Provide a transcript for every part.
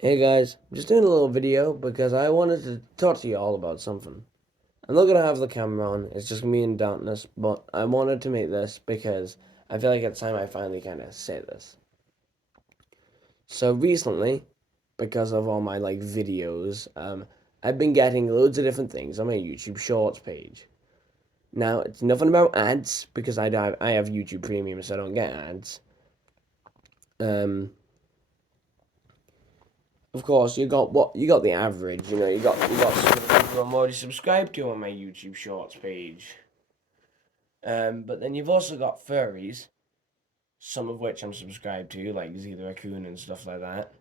Hey guys, I'm just doing a little video because I wanted to talk to you all about something. I'm not gonna have the camera on, it's just me in darkness, but I wanted to make this because I feel like it's time I finally kind of say this. So recently, because of all my videos, I've been getting loads of different things on my YouTube Shorts page. Now it's nothing about ads because I have YouTube Premium, so I don't get ads. Um, Of course, you got the average. You got some of the people I'm already subscribed to on my YouTube Shorts page. But then you've also got furries, some of which I'm subscribed to, like Zeta Raccoon and stuff like that.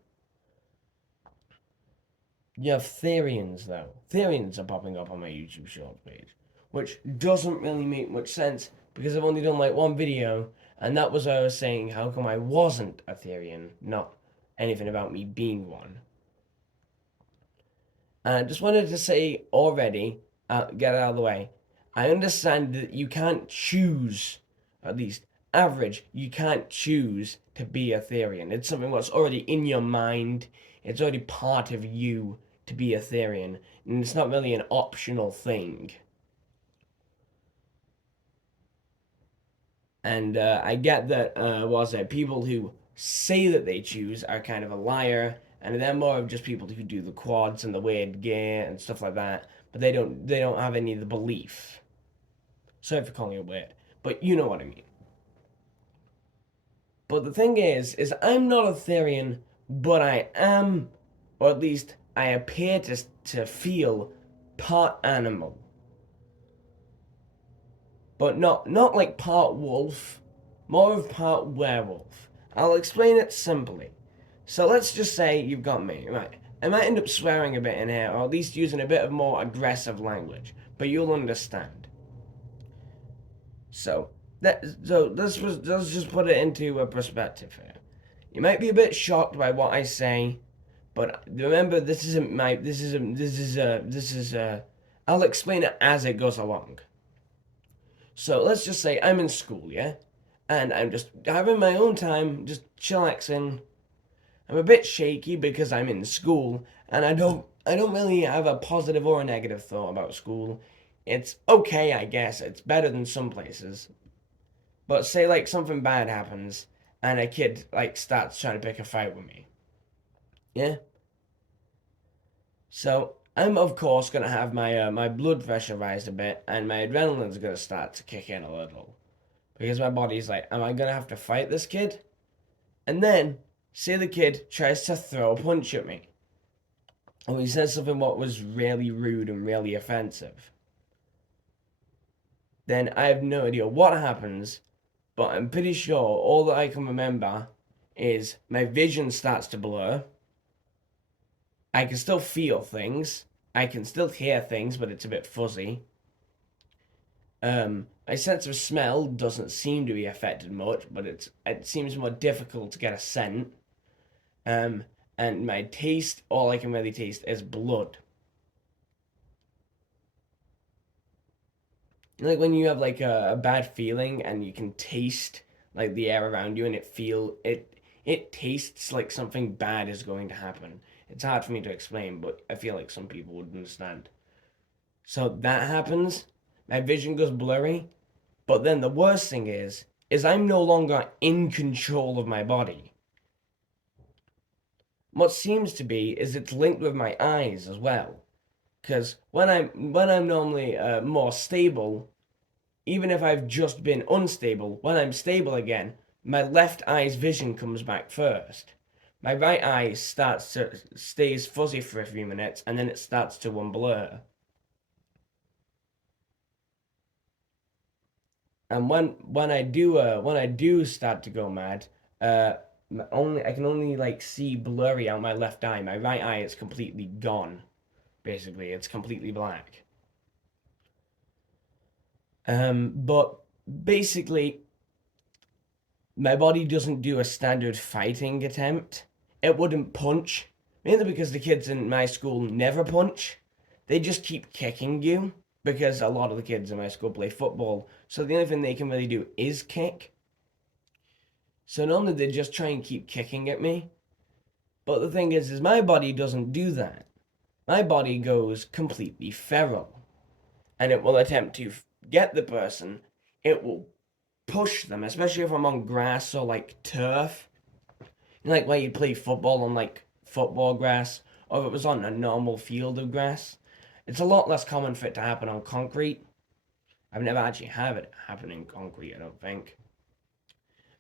You have therians though. Therians are popping up on my YouTube Shorts page, which doesn't really make much sense because I've only done like one video, and that was where I was saying how come I wasn't a therian, not anything about me being one. And I just wanted to say already, get it out of the way. I understand that you can't choose, at least average, you can't choose to be a Therian. It's something that's already in your mind. It's already part of you to be a Therian. And it's not really an optional thing. And I get that, was it, people who say that they choose are kind of a liar, and they're more of just people who do the quads and the weird gear and stuff like that, but they don't have any of the belief. Sorry for calling it weird, but you know what I mean. But the thing is I'm not a Therian, but I am, or at least I appear to feel part animal, but not like part wolf, more of part werewolf. I'll explain it simply. So let's just say you've got me, right? I might end up swearing a bit in here, or at least using a bit of more aggressive language, but you'll understand. So let's just put it into a perspective here. You might be a bit shocked by what I say, but remember this isn't my this is I'll explain it as it goes along. So let's just say I'm in school, yeah? And I'm just having my own time, just chillaxing. I'm a bit shaky because I'm in school and I don't really have a positive or a negative thought about school. It's okay, I guess. It's better than some places. But say like something bad happens and a kid like starts trying to pick a fight with me. Yeah? So I'm of course gonna have my blood pressure rise a bit and my adrenaline's gonna start to kick in a little. Because my body's like, am I gonna have to fight this kid? And then, say the kid tries to throw a punch at me. Or he says something what was really rude and really offensive. Then I have no idea what happens, but I'm pretty sure all that I can remember is my vision starts to blur. I can still feel things. I can still hear things, but it's a bit fuzzy. My sense of smell doesn't seem to be affected much, but it seems more difficult to get a scent. Um, and my taste, all I can really taste is blood. Like when you have like a bad feeling and you can taste like the air around you and it tastes like something bad is going to happen. It's hard for me to explain, but I feel like some people would understand. So that happens, my vision goes blurry, but then the worst thing is I'm no longer in control of my body. What seems to be is it's linked with my eyes as well. Because when I'm normally more stable, even if I've just been unstable, when I'm stable again, my left eye's vision comes back first. My right eye starts to stays fuzzy for a few minutes, and then it starts to blur. And when I do start to go mad, uh, only I can only like see blurry out my left eye. My right eye is completely gone. Basically, it's completely black. But basically, my body doesn't do a standard fighting attempt. It wouldn't punch, mainly because the kids in my school never punch. They just keep kicking you because a lot of the kids in my school play football. So the only thing they can really do is kick. So normally they just try and keep kicking at me. But the thing is my body doesn't do that. My body goes completely feral, and it will attempt to get the person. It will push them, especially if I'm on grass or like turf, like where you play football on like football grass, or if it was on a normal field of grass. It's a lot less common for it to happen on concrete. I've never actually had it happen in concrete, I don't think.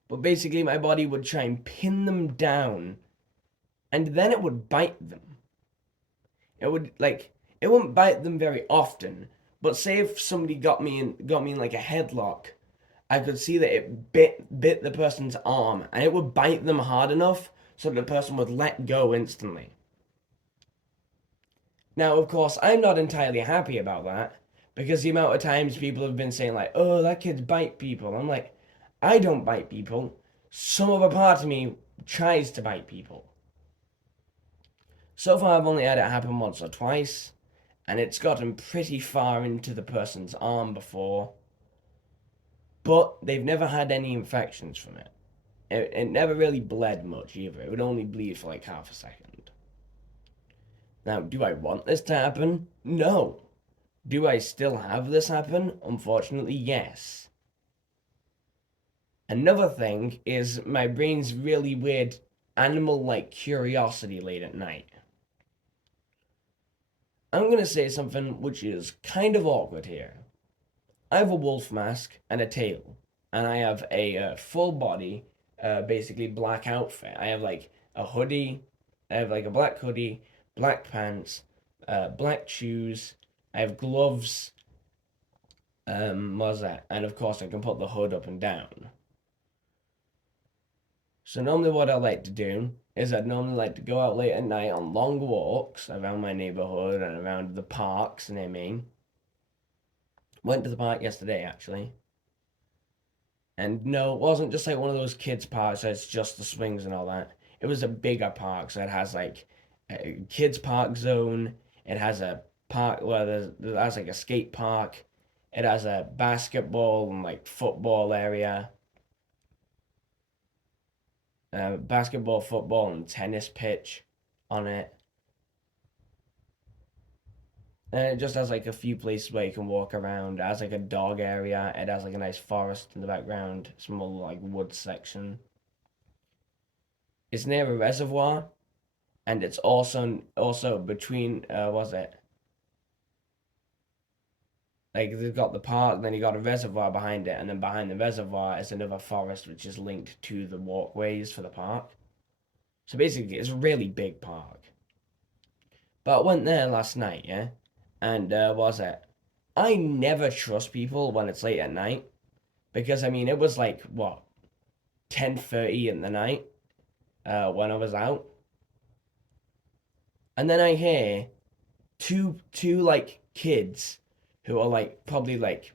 But basically, my body would try and pin them down, and then it would bite them. It would like it wouldn't bite them very often, but say if somebody got me in like a headlock, I could see that it bit the person's arm, and it would bite them hard enough so the person would let go instantly. Now, of course, I'm not entirely happy about that because the amount of times people have been saying like, "Oh, that kid's bite people." I'm like, I don't bite people. Some other part of me tries to bite people. So far, I've only had it happen once or twice, and it's gotten pretty far into the person's arm before, but they've never had any infections from it. It never really bled much either. It would only bleed for like half a second. Now, do I want this to happen? No. Do I still have this happen? Unfortunately, yes. Another thing is my brain's really weird animal like curiosity late at night. I'm going to say something which is kind of awkward here. I have a wolf mask and a tail, and I have a full body, basically black outfit. I have like a hoodie, I have like a black hoodie, black pants, black shoes. I have gloves. What's that? And of course, I can put the hood up and down. So normally, what I like to do is I'd normally like to go out late at night on long walks around my neighborhood and around the parks near me. Went to the park yesterday actually. And no, it wasn't just like one of those kids' parks that's just the swings and all that. It was a bigger park, so it has like a kids' park zone. It has a park where there's like a skate park. It has a basketball and like football area. Basketball, football, and tennis pitch on it. And it just has like a few places where you can walk around. It has like a dog area. It has like a nice forest in the background, small like wood section. It's near a reservoir, and it's also between was it like they've got the park, then you got a reservoir behind it, and then behind the reservoir is another forest which is linked to the walkways for the park. So basically, it's a really big park. But I went there last night, yeah, and was it? I never trust people when it's late at night because I mean it was like what 10:30 in the night when I was out, and then I hear two like kids who are like probably like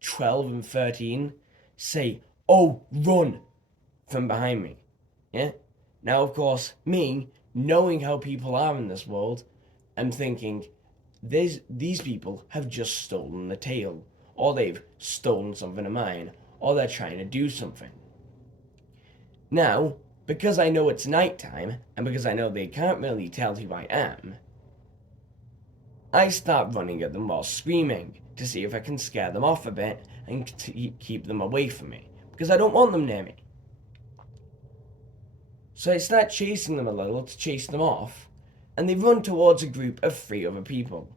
12 and 13 say, "Oh, run," from behind me. Yeah? Now, of course, me, knowing how people are in this world, I'm thinking, these people have just stolen the tail, or they've stolen something of mine, or they're trying to do something. Now, because I know it's nighttime, and because I know they can't really tell who I am, I start running at them while screaming to see if I can scare them off a bit and keep them away from me, because I don't want them near me. So I start chasing them a little to chase them off, and they run towards a group of three other people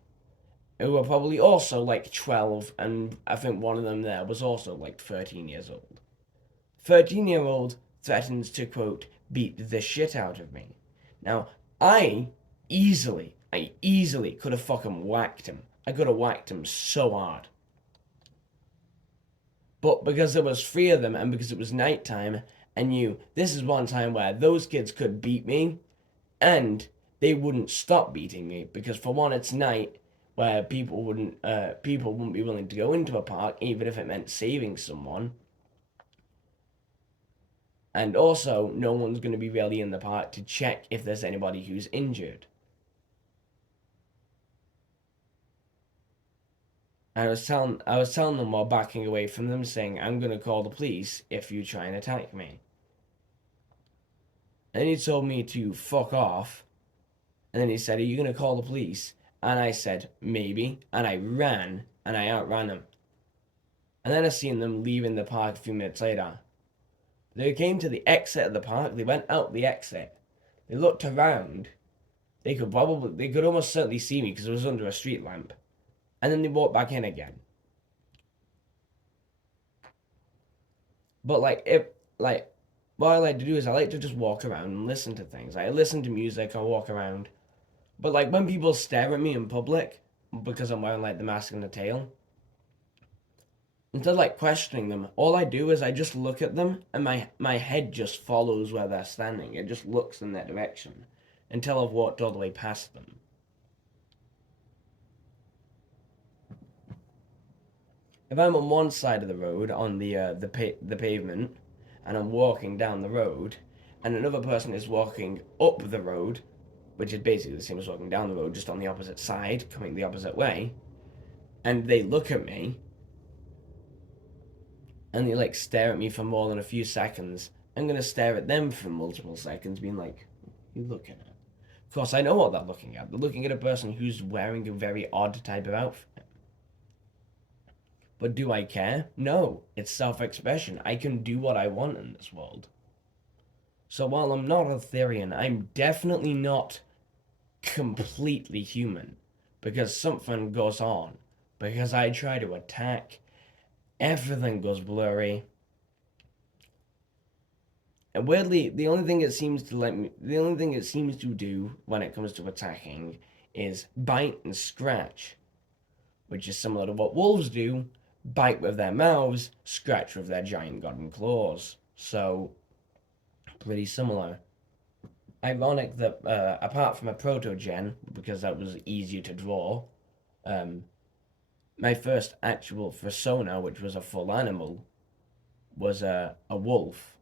who are probably also like 12, and I think one of them there was also like 13 years old. 13-year-old threatens to, quote, beat the shit out of me. Now, I easily could have fucking whacked him. I could have whacked him so hard. But because there was three of them and because it was nighttime, I knew this is one time where those kids could beat me and they wouldn't stop beating me because for one it's night where people wouldn't be willing to go into a park even if it meant saving someone. And also no one's going to be really in the park to check if there's anybody who's injured. I was telling them while backing away from them, saying, "I'm gonna call the police if you try and attack me." And he told me to fuck off. And then he said, "Are you gonna call the police?" And I said, "Maybe." And I ran, and I outran him. And then I seen them leaving the park a few minutes later. They came to the exit of the park. They went out the exit. They looked around. They could almost certainly see me because it was under a street lamp. And then they walked back in again. But like what I like to do is I like to just walk around and listen to things. I listen to music, I walk around. But like when people stare at me in public because I'm wearing like the mask and the tail, instead of like questioning them, all I do is I just look at them and my head just follows where they're standing. It just looks in that direction until I've walked all the way past them. If I'm on one side of the road on the pavement, and I'm walking down the road, and another person is walking up the road, which is basically the same as walking down the road, just on the opposite side, coming the opposite way, and they look at me, and they like stare at me for more than a few seconds, I'm gonna stare at them for multiple seconds, being like, "You looking at?" Of course, I know what they're looking at. They're looking at a person who's wearing a very odd type of outfit. But do I care? No. It's self expression. I can do what I want in this world. So while I'm not a therian, I'm definitely not completely human. Because something goes on. Because I try to attack. Everything goes blurry. And weirdly, the only thing it seems to do when it comes to attacking is bite and scratch, which is similar to what wolves do, bite with their mouths, scratch with their giant garden claws. So, pretty similar. Ironic that apart from a proto-gen, because that was easier to draw, um, my first actual persona, which was a full animal, was a wolf.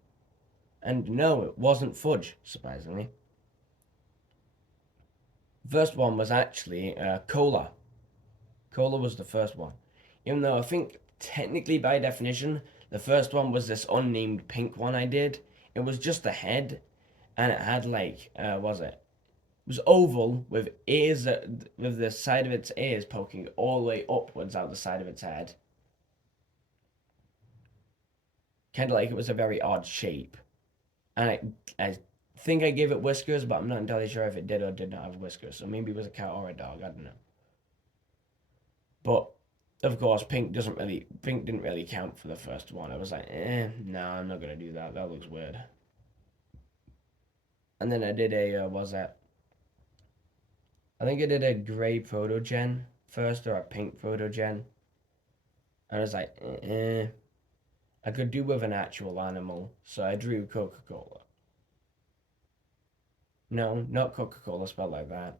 And no, it wasn't Fudge, surprisingly. First one was actually Cola. Cola was the first one. Even though I think technically by definition, the first one was this unnamed pink one I did. It was just the head, and it had like, was it? It was oval with ears, with the side of its ears poking all the way upwards out the side of its head. Kind of like it was a very odd shape. And I think I gave it whiskers, but I'm not entirely sure if it did or did not have whiskers. So maybe it was a cat or a dog. I don't know. But of course, pink didn't really count for the first one. I was like, no, I'm not gonna do that. That looks weird. And then I did was that? I think I did a gray protogen first or a pink protogen. I was like, I could do with an actual animal, so I drew Coca Cola. No, not Coca Cola spelled like that.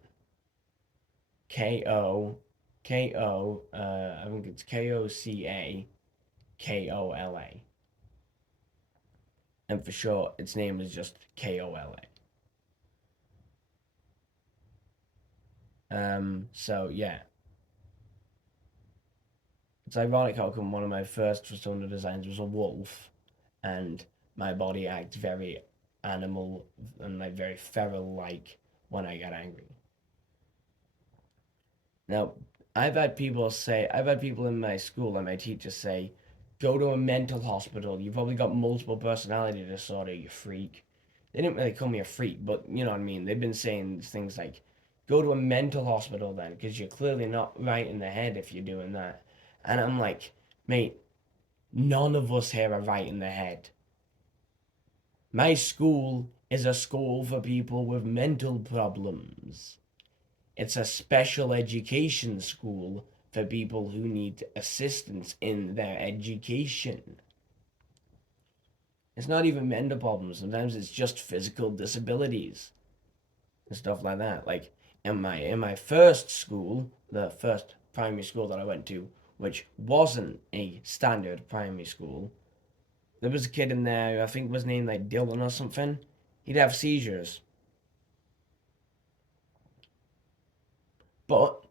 I think it's Kocakola. And for short, its name is just Kola. So yeah. It's ironic how come one of my first persona designs was a wolf, and my body acts very animal and like very feral like when I get angry. Now, I've had people in my school and my teachers say, go to a mental hospital. You've probably got multiple personality disorder, you freak. They didn't really call me a freak, but you know what I mean. They've been saying things like, go to a mental hospital then, because you're clearly not right in the head if you're doing that. And I'm like, mate, none of us here are right in the head. My school is a school for people with mental problems. It's a special education school for people who need assistance in their education. It's not even mental problems. Sometimes it's just physical disabilities and stuff like that. Like in my first school, the first primary school that I went to, which wasn't a standard primary school, there was a kid in there who I think was named like Dylan or something. He'd have seizures. But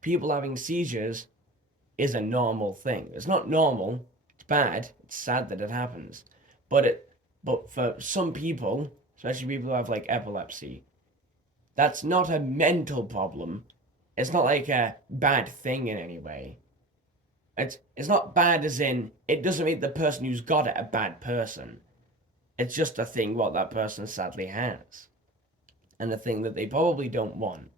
people having seizures is a normal thing. It's not normal. It's bad. It's sad that it happens. But for some people, especially people who have like epilepsy. That's not a mental problem. It's not like a bad thing in any way. It's not bad as in it doesn't make the person who's got it a bad person. It's just a thing what that person sadly has. And a thing that they probably don't want.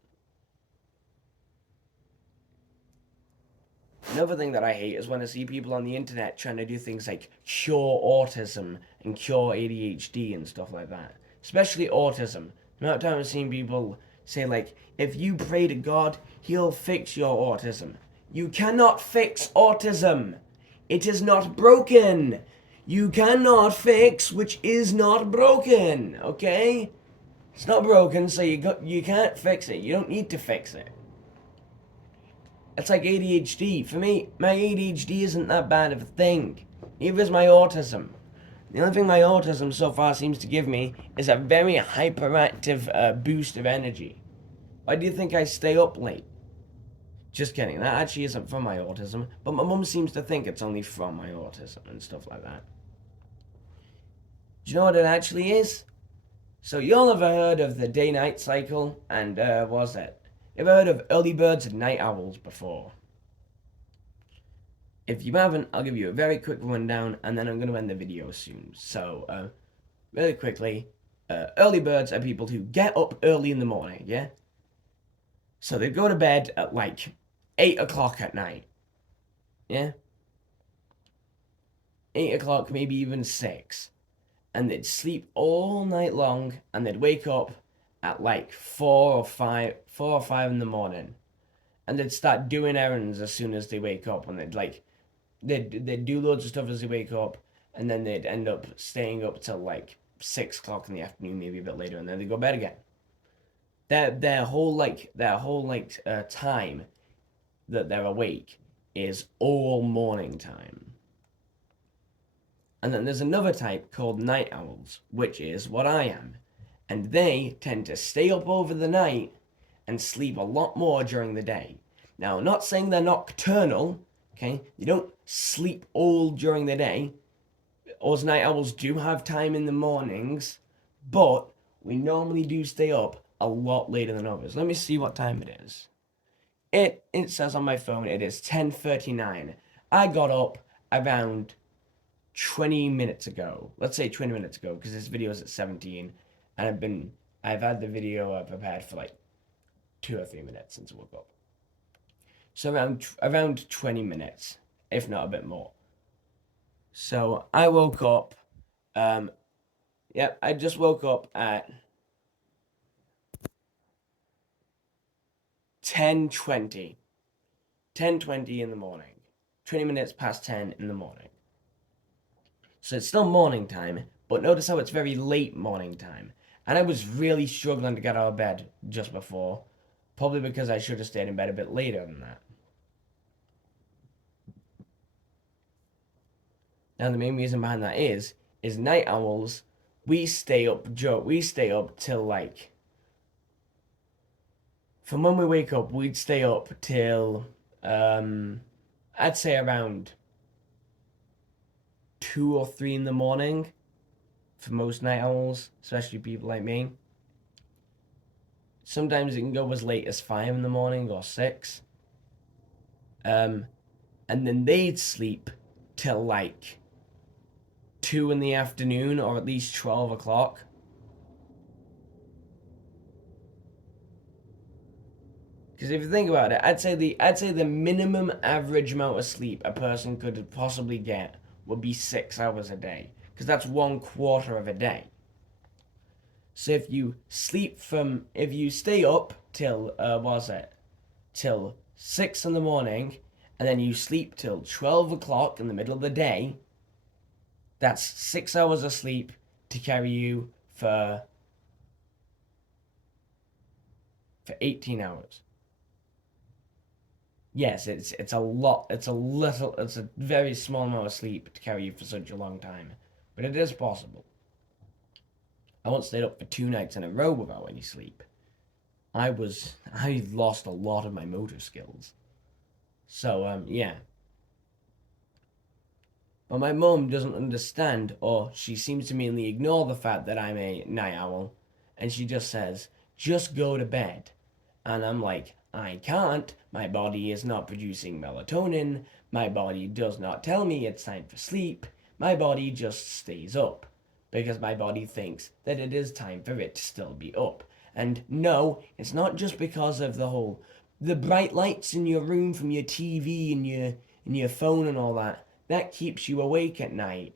Another thing that I hate is when I see people on the internet trying to do things like cure autism and cure ADHD and stuff like that. Especially autism. The amount of time I've seen people say like, if you pray to God, he'll fix your autism. You cannot fix autism. It is not broken. You cannot fix which is not broken, okay? It's not broken, so you can't fix it. You don't need to fix it. It's like ADHD. For me, my ADHD isn't that bad of a thing. Neither is my autism. The only thing my autism so far seems to give me is a very hyperactive boost of energy. Why do you think I stay up late? Just kidding. That actually isn't from my autism, but my mum seems to think it's only from my autism and stuff like that. Do you know what it actually is? So you all ever heard of the day-night cycle and what was it? Ever heard of early birds and night owls before? If you haven't, I'll give you a very quick rundown and then I'm going to end the video soon. So, really quickly, early birds are people who get up early in the morning, yeah? So they go to bed at like 8 o'clock at night, yeah? 8 o'clock, maybe even 6. And they'd sleep all night long and they'd wake up at like 4 or 5 in the morning. And they'd start doing errands as soon as they wake up and they'd do loads of stuff as they wake up, and then they'd end up staying up till like 6 o'clock in the afternoon, maybe a bit later, and then they'd go to bed again. Their whole time that they're awake is all morning time. And then there's another type called night owls, which is what I am. And they tend to stay up over the night and sleep a lot more during the day. Now, I'm not saying they're nocturnal, okay? They don't sleep all during the day. Us night owls do have time in the mornings, but we normally do stay up a lot later than others. Let me see what time it is. It says on my phone it is 10:39. I got up around 20 minutes ago. Let's say 20 minutes ago, because this video is at 17, and I've had the video prepared for like 2 or 3 minutes since I woke up. So around 20 minutes, if not a bit more. So I woke up, I just woke up at 10:20. 10:20 in the morning. 20 minutes past 10 in the morning. So it's still morning time, but notice how it's very late morning time. And I was really struggling to get out of bed just before, probably because I should have stayed in bed a bit later than that. Now the main reason behind that is night owls, we stay up till like, from when we wake up, we'd stay up till, I'd say around 2 or 3 in the morning for most night owls, especially people like me. Sometimes it can go as late as 5 in the morning or 6. And then they'd sleep till like 2 in the afternoon or at least 12 o'clock. Because if you think about it, I'd say the minimum average amount of sleep a person could possibly get would be 6 hours a day, because that's 1/4 of a day. So if you stay up till till 6 in the morning, and then you sleep till 12 o'clock in the middle of the day, that's 6 hours of sleep to carry you for 18 hours. Yes, it's a lot. It's a very small amount of sleep to carry you for such a long time, but it is possible. I once stayed up for 2 nights in a row without any sleep. I lost a lot of my motor skills. So yeah. But my mum doesn't understand, or she seems to mainly ignore the fact that I'm a night owl, and she just says, just go to bed. And I'm like, I can't. My body is not producing melatonin. My body does not tell me it's time for sleep. My body just stays up because my body thinks that it is time for it to still be up. And no, it's not just because of the bright lights in your room from your TV and your phone and all that. That keeps you awake at night.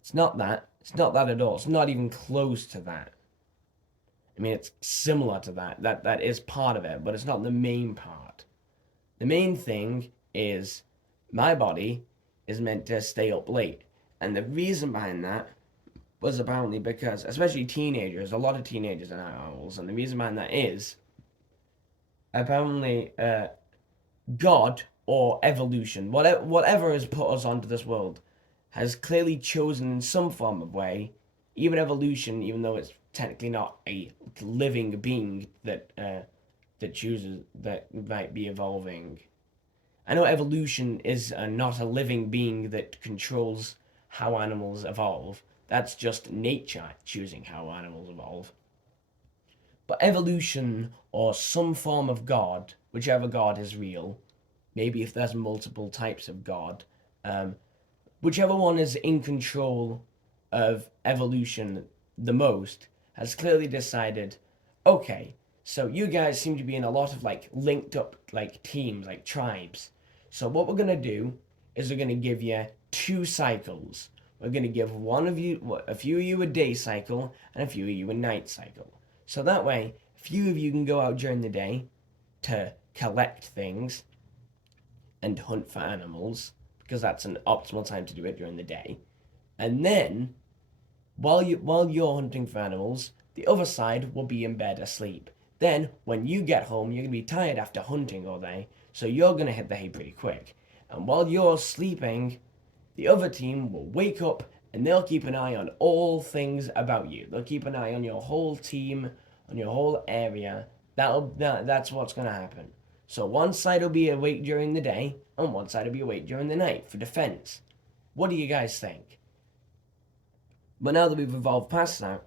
It's not that. It's not that at all. It's not even close to that. I mean, it's similar to that. That is part of it, but it's not the main part. The main thing is my body is meant to stay up late. And the reason behind that was apparently because, especially teenagers, a lot of teenagers are night owls, and the reason behind that is apparently God or evolution, whatever has put us onto this world, has clearly chosen in some form of way, even evolution, even though it's technically not a living being that chooses that might be evolving. I know evolution is not a living being that controls how animals evolve. That's just nature choosing how animals evolve. But evolution or some form of God, whichever God is real, maybe if there's multiple types of God, whichever one is in control of evolution the most, has clearly decided, okay, so you guys seem to be in a lot of like linked up like teams, like tribes. So what we're gonna do is we're gonna give you two cycles. We're gonna give one of you, a few of you a day cycle, and a few of you a night cycle. So that way, a few of you can go out during the day to collect things and hunt for animals, because that's an optimal time to do it during the day. And then, while you're hunting for animals, the other side will be in bed asleep. Then, when you get home, you're gonna be tired after hunting all day, so you're gonna hit the hay pretty quick. And while you're sleeping, the other team will wake up and they'll keep an eye on all things about you. They'll keep an eye on your whole team, on your whole area. That's what's gonna happen. So one side will be awake during the day, and one side will be awake during the night for defense. What do you guys think? But now that we've evolved past that,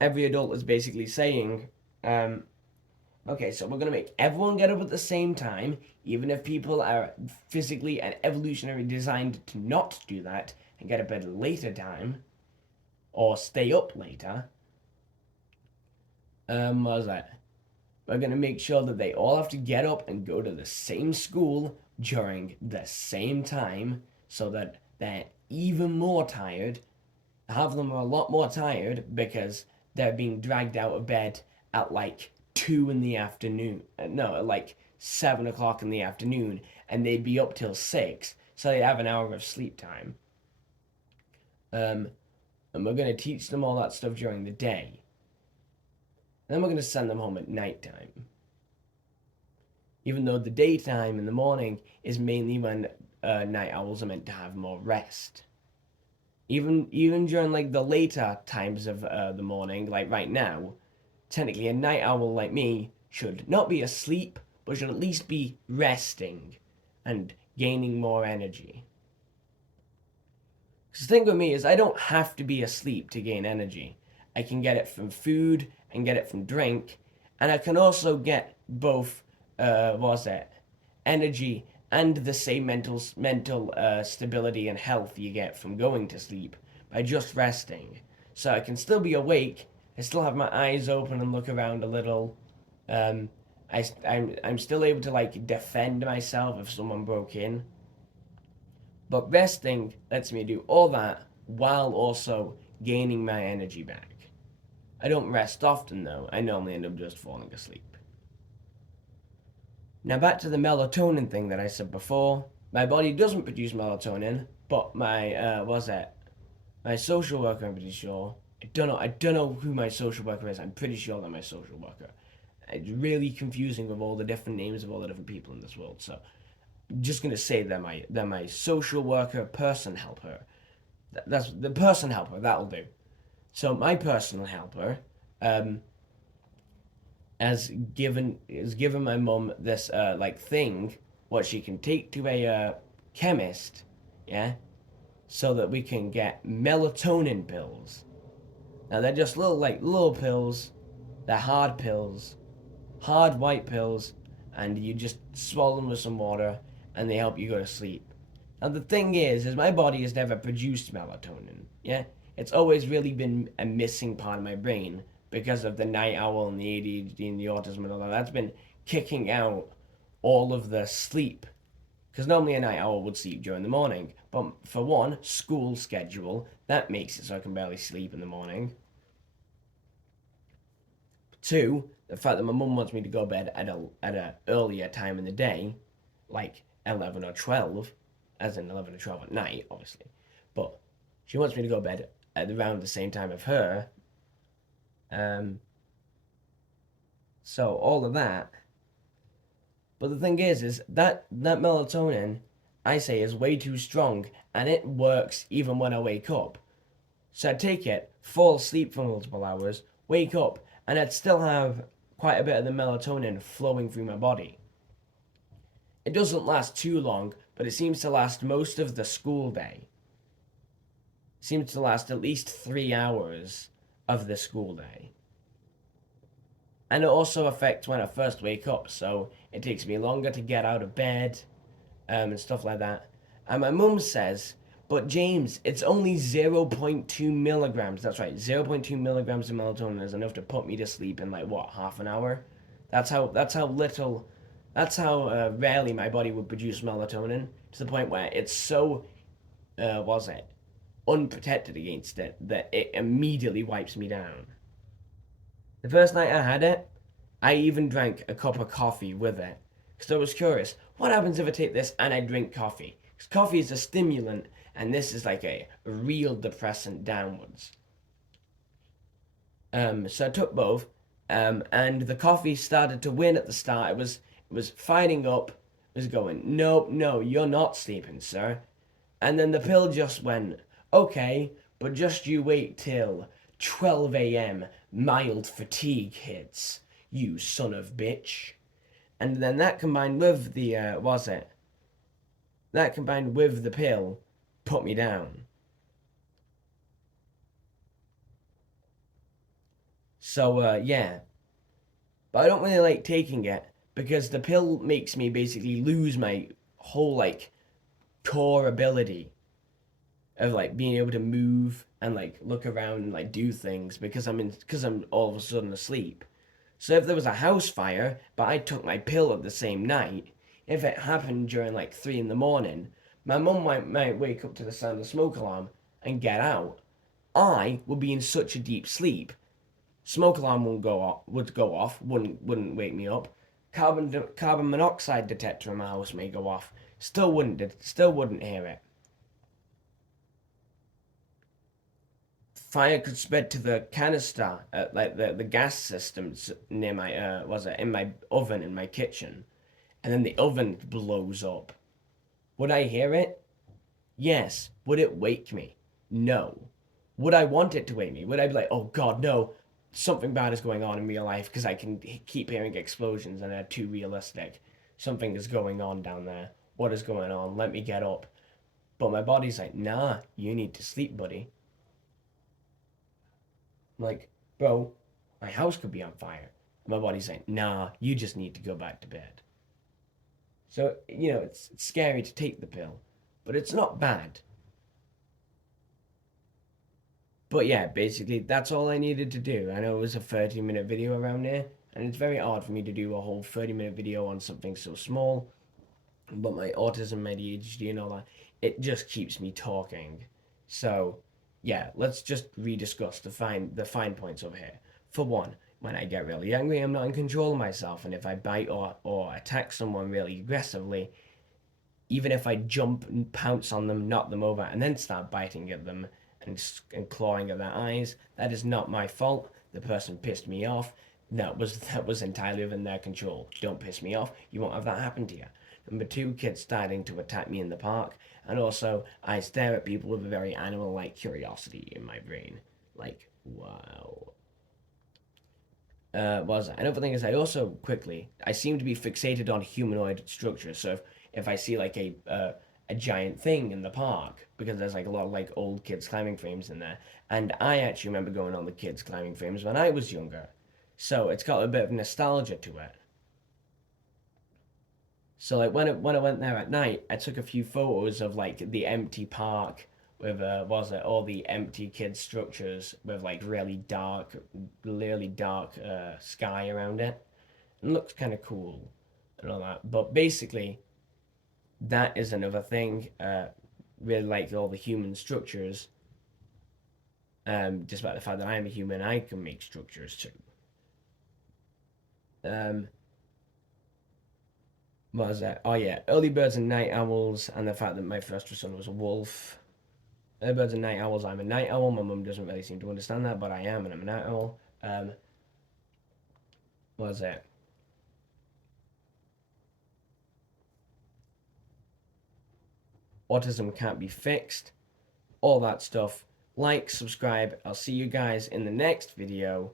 every adult is basically saying, okay, so we're going to make everyone get up at the same time, even if people are physically and evolutionarily designed to not do that and get up at a later time or stay up later. What was that? We're going to make sure that they all have to get up and go to the same school during the same time so that they're even more tired. Half of them are a lot more tired because they're being dragged out of bed at like 2 in the afternoon. No, at like 7 o'clock in the afternoon, and they'd be up till 6, so they'd have an hour of sleep time. And we're going to teach them all that stuff during the day. And then we're going to send them home at nighttime. Even though the daytime in the morning is mainly when night owls are meant to have more rest. Even during like the later times of the morning, like right now, technically a night owl like me should not be asleep, but should at least be resting and gaining more energy. Because the thing with me is I don't have to be asleep to gain energy. I can get it from food and get it from drink, and I can also get both what's that, energy and the same mental stability and health you get from going to sleep by just resting. So I can still be awake. I still have my eyes open and look around a little. I'm still able to like defend myself if someone broke in. But resting lets me do all that while also gaining my energy back. I don't rest often though. I normally end up just falling asleep. Now back to the melatonin thing that I said before. My body doesn't produce melatonin, but my what's that? My social worker, I'm pretty sure. I don't know who my social worker is. I'm pretty sure they're my social worker. It's really confusing with all the different names of all the different people in this world. So I'm just gonna say they're my social worker, person helper. That's the person helper. That'll do. So my personal helper has given my mum this like thing what she can take to a chemist, yeah, so that we can get melatonin pills. Now they're just little pills. They're hard pills, hard white pills, and you just swallow them with some water, and they help you go to sleep. Now the thing is my body has never produced melatonin. Yeah, it's always really been a missing part of my brain because of the night owl and the ADHD and the autism and all that. That's been kicking out all of the sleep. Because normally a night owl would sleep during the morning, but for one, school schedule that makes it so I can barely sleep in the morning. Two, the fact that my mum wants me to go to bed at a earlier time in the day, like 11 or 12, as in 11 or 12 at night, obviously. But she wants me to go to bed at around the same time of her. Um, so all of that. But the thing is that melatonin, I say, is way too strong, and it works even when I wake up. So I'd take it, fall asleep for multiple hours, wake up, and I'd still have quite a bit of the melatonin flowing through my body. It doesn't last too long, but it seems to last most of the school day. It seems to last at least 3 hours of the school day. And it also affects when I first wake up, so it takes me longer to get out of bed and stuff like that. And my mum says, but James, it's only 0.2 milligrams. That's right, 0.2 milligrams of melatonin is enough to put me to sleep in like what, half an hour? That's how rarely my body would produce melatonin, to the point where it's so, was it, unprotected against it that it immediately wipes me down. The first night I had it, I even drank a cup of coffee with it because I was curious. What happens if I take this and I drink coffee? Because coffee is a stimulant, and this is like a real depressant downwards. So I took both, and the coffee started to win at the start. It was fighting up. It was going, no, no, you're not sleeping, sir. And then the pill just went, okay, but just you wait till 12 a.m. mild fatigue hits, you son of bitch. And then that combined with the, was it? That combined with the pill put me down. So, yeah. But I don't really like taking it because the pill makes me basically lose my whole, like, core ability of like being able to move and like look around and like do things because I'm all of a sudden asleep. So if there was a house fire, but I took my pill at the same night, if it happened during like 3 in the morning, my mum might wake up to the sound of the smoke alarm and get out. I would be in such a deep sleep. Smoke alarm would go off, wouldn't wake me up. Carbon monoxide detector in my house may go off. Still wouldn't hear it. Fire could spread to the canister, like the gas systems near my was it in my oven in my kitchen, and then the oven blows up. Would I hear it? Yes. Would it wake me? No. Would I want it to wake me? Would I be like, oh God, no, something bad is going on in real life because I can keep hearing explosions and they're too realistic. Something is going on down there. What is going on? Let me get up. But my body's like, nah, you need to sleep, buddy. I'm like, bro, my house could be on fire. My body's saying, nah, you just need to go back to bed. So, it's scary to take the pill, but it's not bad. But yeah, basically, that's all I needed to do. I know it was a 30-minute video around here, and it's very hard for me to do a whole 30-minute video on something so small. But my autism, my ADHD, and all that, it just keeps me talking. So, yeah, let's just rediscuss the fine points over here. For one, when I get really angry, I'm not in control of myself, and if I bite or attack someone really aggressively, even if I jump and pounce on them, knock them over, and then start biting at them and clawing at their eyes, that is not my fault. The person pissed me off. That was entirely within their control. Don't piss me off. You won't have that happen to you. Number two, kids starting to attack me in the park, and also I stare at people with a very animal-like curiosity in my brain. Like, wow. Was Another thing is I seem to be fixated on humanoid structures. So if I see like a giant thing in the park, because there's like a lot of like old kids climbing frames in there. And I actually remember going on the kids climbing frames when I was younger. So it's got a bit of nostalgia to it. So like when I went there at night, I took a few photos of like the empty park with was it all the empty kid structures with like really dark sky around it. It looks kind of cool and all that. But basically, that is another thing. Really like all the human structures. Despite the fact that I am a human, I can make structures too. Um, what was that? Oh yeah, early birds and night owls, and the fact that my first son was a wolf. Early birds and night owls. I'm a night owl. My mum doesn't really seem to understand that, but I am, and I'm a night owl. What was that? Autism can't be fixed. All that stuff. Like, subscribe. I'll see you guys in the next video.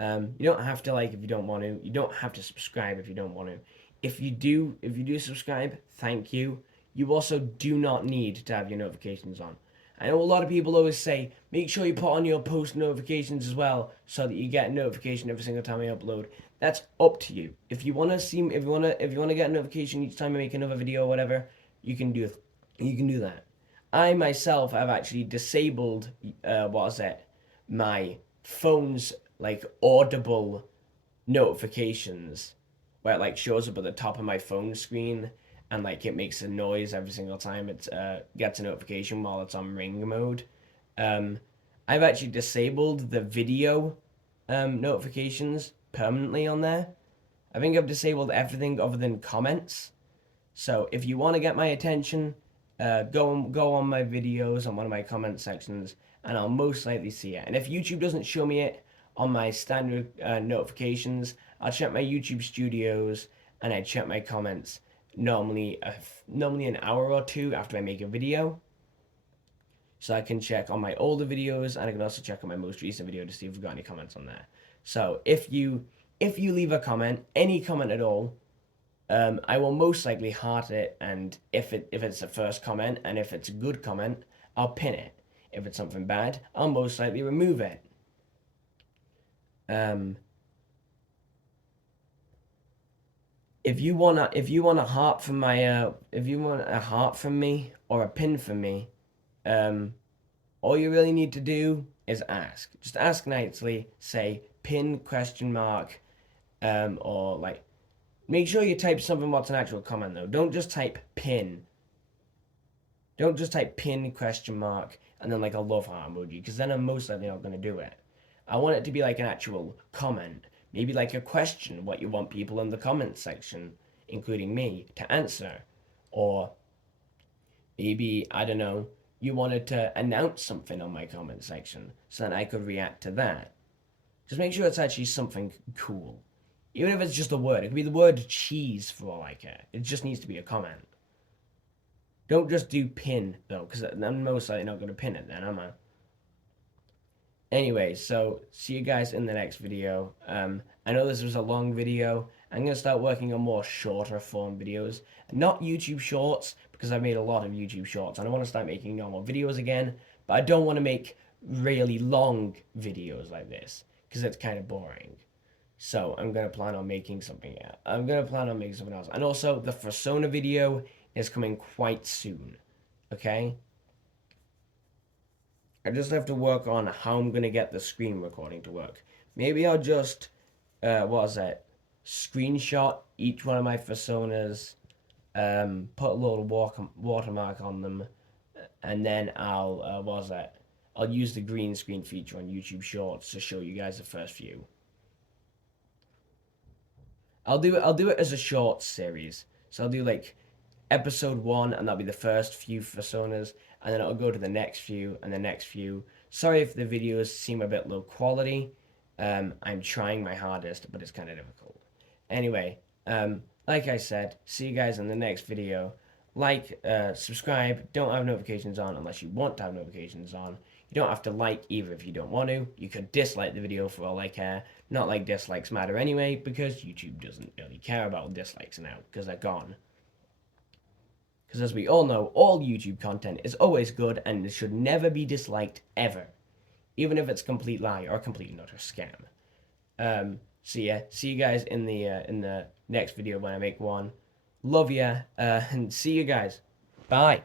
You don't have to like if you don't want to. You don't have to subscribe if you don't want to. If you do subscribe, thank you. You also do not need to have your notifications on. I know a lot of people always say, make sure you put on your post notifications as well, so that you get a notification every single time I upload. That's up to you. If you wanna see, if you wanna get a notification each time I make another video or whatever, you can do, you can do that. I myself have actually disabled, what is it? My phone's like audible notifications where it like shows up at the top of my phone screen and like it makes a noise every single time it gets a notification while it's on ring mode. Um, I've actually disabled the video notifications permanently on there. I think I've disabled everything other than comments. So if you want to get my attention, go on my videos on one of my comment sections, and I'll most likely see it. And if YouTube doesn't show me it on my standard notifications, I'll check my YouTube studios and I check my comments normally an hour or two after I make a video. So I can check on my older videos and I can also check on my most recent video to see if we've got any comments on there. So if you leave a comment, any comment at all, I will most likely heart it, and if it's the first comment and if it's a good comment, I'll pin it. If it's something bad, I'll most likely remove it. If you want a heart from my if you want a heart from me or a pin from me, all you really need to do is ask. Just ask nicely. Say pin question mark, or like. Make sure you type something what's an actual comment though. Don't just type pin. Don't just type pin question mark and then like a love heart emoji, because then I'm most likely not going to do it. I want it to be like an actual comment. Maybe like a question, what you want people in the comment section, including me, to answer. Or maybe, I don't know, you wanted to announce something on my comment section so that I could react to that. Just make sure it's actually something cool. Even if it's just a word, it could be the word cheese for all I care. It just needs to be a comment. Don't just do pin though, because I'm most likely not going to pin it then, am I? Anyway, so see you guys in the next video. I know this was a long video. I'm going to start working on more shorter form videos. Not YouTube shorts, because I've made a lot of YouTube shorts. And I want to start making normal videos again. But I don't want to make really long videos like this, because it's kind of boring. So I'm gonna plan on making something. I'm gonna plan on making something else, and also the Persona video is coming quite soon. Okay. I just have to work on how I'm gonna get the screen recording to work. Maybe I'll just, what was that? Screenshot each one of my personas, put a little watermark on them, and then I'll, what was that? I'll use the green screen feature on YouTube Shorts to show you guys the first few. I'll do it as a short series. So I'll do like episode 1, and that'll be the first few personas, and then I'll go to the next few and the next few. Sorry if the videos seem a bit low quality. I'm trying my hardest, but it's kind of difficult. Anyway, like I said, see you guys in the next video. Like, subscribe. Don't have notifications on unless you want to have notifications on. You don't have to like either if you don't want to. You could dislike the video for all I care. Not like dislikes matter anyway, because YouTube doesn't really care about dislikes now, because they're gone. Because as we all know, all YouTube content is always good and it should never be disliked ever, even if it's a complete lie or completely not a scam. So yeah, see you guys in the next video when I make one. Love ya, and see you guys. Bye.